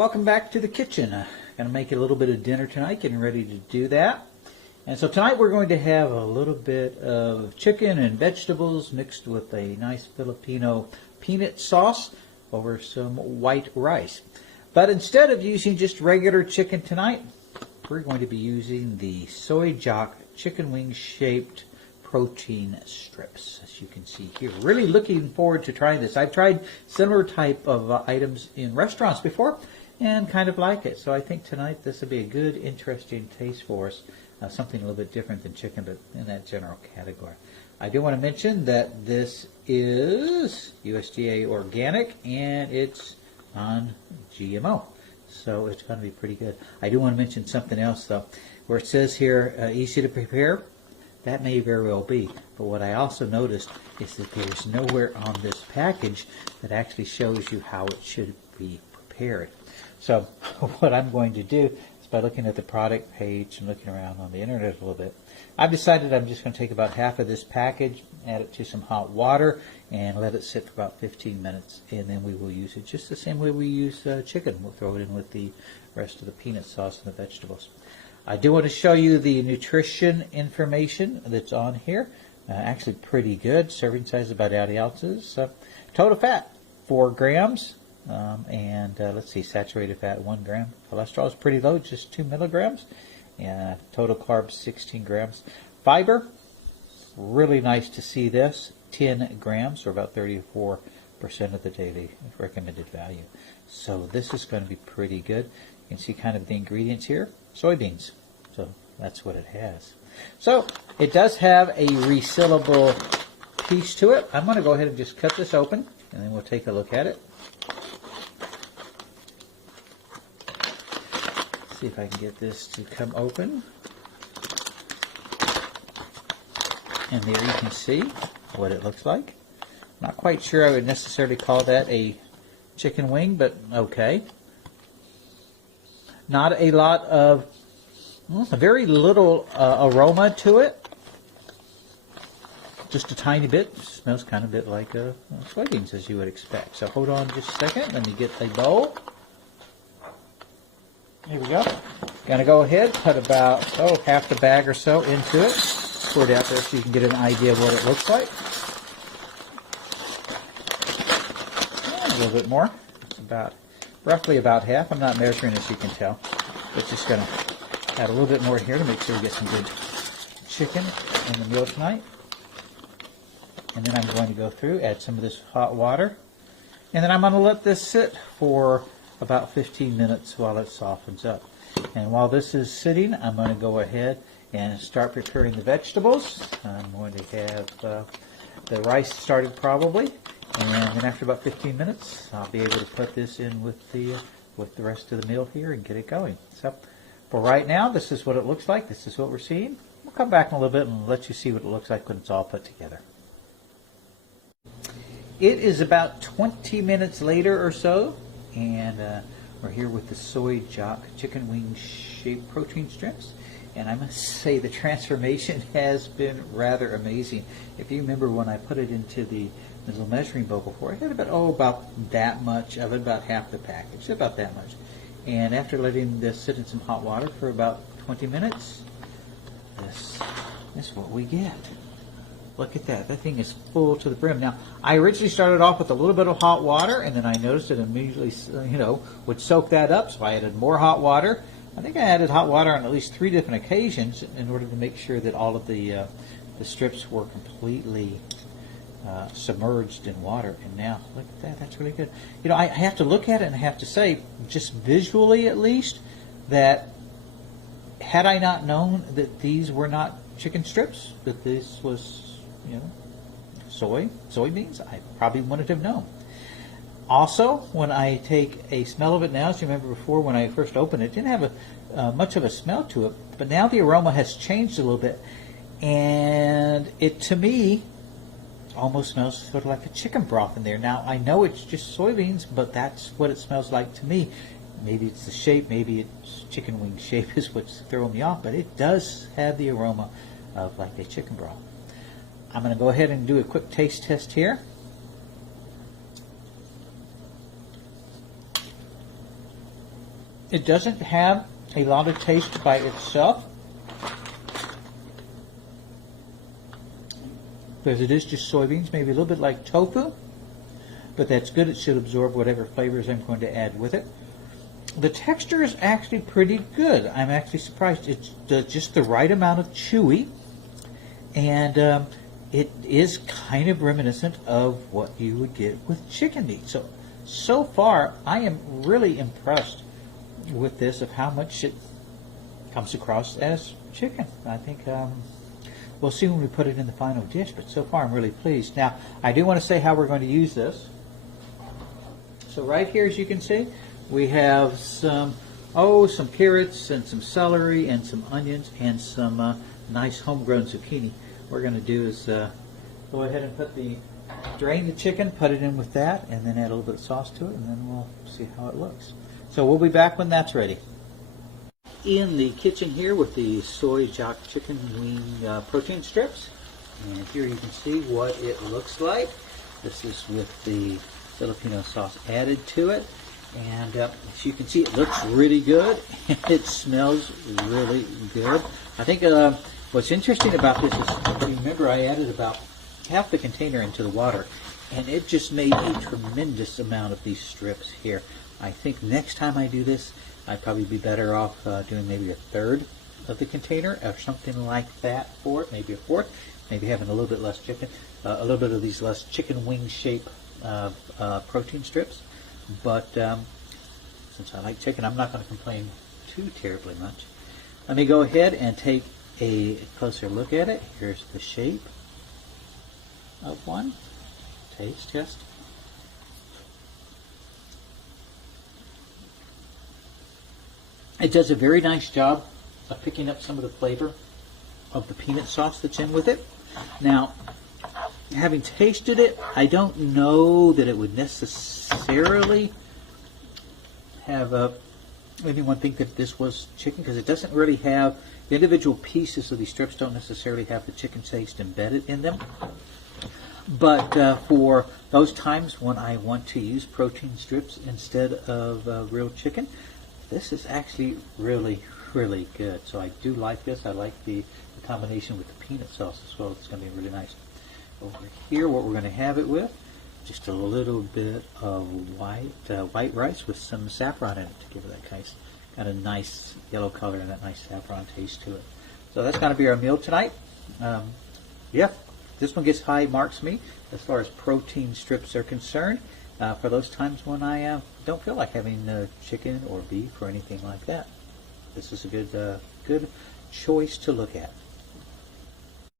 Welcome back to the kitchen. Going to make a little bit of dinner tonight, getting ready to do that. And so tonight we're going to have a little bit of chicken and vegetables mixed with a nice Filipino peanut sauce over some white rice. But instead of using just regular chicken tonight, we're going to be using the SoyJOCK chicken wing shaped protein strips, as you can see here. Really looking forward to trying this. I've tried similar type of items in restaurants before and kind of like it. So I think tonight this will be a good, interesting taste for us. Something a little bit different than chicken, but in that general category. I do want to mention that this is USDA organic and it's non-GMO. So it's going to be pretty good. I do want to mention something else though. Where it says here, easy to prepare, that may very well be. But what I also noticed is that there's nowhere on this package that actually shows you how it should be prepared. So what I'm going to do is by looking at the product page and looking around on the internet a little bit, I've decided I'm just going to take about half of this package, add it to some hot water, and let it sit for about 15 minutes. And then we will use it just the same way we use chicken. We'll throw it in with the rest of the peanut sauce and the vegetables. I do want to show you the nutrition information that's on here. Actually pretty good. Serving size about 80 ounces. Total fat, 4 grams. Let's see, saturated fat, 1 gram. Cholesterol is pretty low, just 2 milligrams. And total carbs, 16 grams. Fiber, really nice to see this, 10 grams, or about 34% of the daily recommended value. So this is going to be pretty good. You can see kind of the ingredients here. Soybeans. So that's what it has. So it does have a resealable piece to it. I'm going to go ahead and just cut this open, and then we'll take a look at it. See if I can get this to come open. And there you can see what it looks like. Not quite sure I would necessarily call that a chicken wing, but okay. Not a lot of, very little aroma to it. Just a tiny bit. Smells kind of a bit like soybeans, as you would expect. So hold on just a second. Let me get a bowl. Here we go. Gonna go ahead, put about half the bag or so into it. Pour it out there so you can get an idea of what it looks like. And a little bit more. It's about roughly about half. I'm not measuring, as you can tell. But just gonna add a little bit more here to make sure we get some good chicken in the meal tonight. And then I'm going to go through, add some of this hot water. And then I'm going to let this sit for about 15 minutes while it softens up. And while this is sitting, I'm going to go ahead and start preparing the vegetables. I'm going to have the rice started probably, and then after about 15 minutes, I'll be able to put this in with the rest of the meal here and get it going. So for right now, this is what it looks like. This is what we're seeing. We'll come back in a little bit and let you see what it looks like when it's all put together. It is about 20 minutes later or so, and we're here with the SoyJOCK chicken wing shaped protein strips. And I must say the transformation has been rather amazing. If you remember when I put it into the little measuring bowl before, I had about that much of it, about half the package, about that much. And after letting this sit in some hot water for about 20 minutes, this is what we get. Look at that. That thing is full to the brim. Now, I originally started off with a little bit of hot water, and then I noticed it immediately, would soak that up, so I added more hot water. I think I added hot water on at least 3 different occasions in order to make sure that all of the strips were completely submerged in water. And now, look at that. That's really good. I have to look at it and I have to say, just visually at least, that had I not known that these were not chicken strips, that this was soybeans, I probably wouldn't have known. Also, when I take a smell of it now, as you remember before when I first opened it, it didn't have much of a smell to it, but now the aroma has changed a little bit, and it, to me, almost smells sort of like a chicken broth in there. Now, I know it's just soybeans, but that's what it smells like to me. Maybe it's the shape, maybe it's chicken wing shape is what's throwing me off, but it does have the aroma of like a chicken broth. I'm going to go ahead and do a quick taste test here. It doesn't have a lot of taste by itself, because it is just soybeans, maybe a little bit like tofu, but that's good. It should absorb whatever flavors I'm going to add with it. The texture is actually pretty good. I'm actually surprised. It's just the right amount of chewy, and it is kind of reminiscent of what you would get with chicken meat. So far, I am really impressed with this, of how much it comes across as chicken. I think we'll see when we put it in the final dish, but so far I'm really pleased. Now, I do want to say how we're going to use this. So right here, as you can see, we have some carrots and some celery and some onions and some nice homegrown zucchini. What we're going to do is go ahead and drain the chicken, put it in with that, and then add a little bit of sauce to it, and then we'll see how it looks. So we'll be back when that's ready. In the kitchen here with the SoyJOCK chicken wing protein strips, and here you can see what it looks like. This is with the Filipino sauce added to it, and as you can see, it looks really good. It smells really good. I think what's interesting about this is, remember, I added about half the container into the water, and it just made a tremendous amount of these strips here. I think next time I do this, I'd probably be better off doing maybe a third of the container or something like that for it, maybe a fourth, maybe having a little bit less chicken, a little bit of these less chicken wing shape protein strips. But since I like chicken, I'm not going to complain too terribly much. Let me go ahead and take a closer look at it. Here's the shape of one. Taste test. It does a very nice job of picking up some of the flavor of the peanut sauce that's in with it. Now, having tasted it, I don't know that it would necessarily have anyone think that this was chicken, because it doesn't really have, the individual pieces of these strips don't necessarily have the chicken taste embedded in them. But for those times when I want to use protein strips instead of real chicken, this is actually really, really good. So I do like this. I like the combination with the peanut sauce as well. It's going to be really nice. Over here, what we're going to have it with, just a little bit of white rice with some saffron in it to give it that kind of nice yellow color and that nice saffron taste to it. So that's going to be our meal tonight. Yeah, this one gets high marks me as far as protein strips are concerned. For those times when I don't feel like having chicken or beef or anything like that, this is a good choice to look at.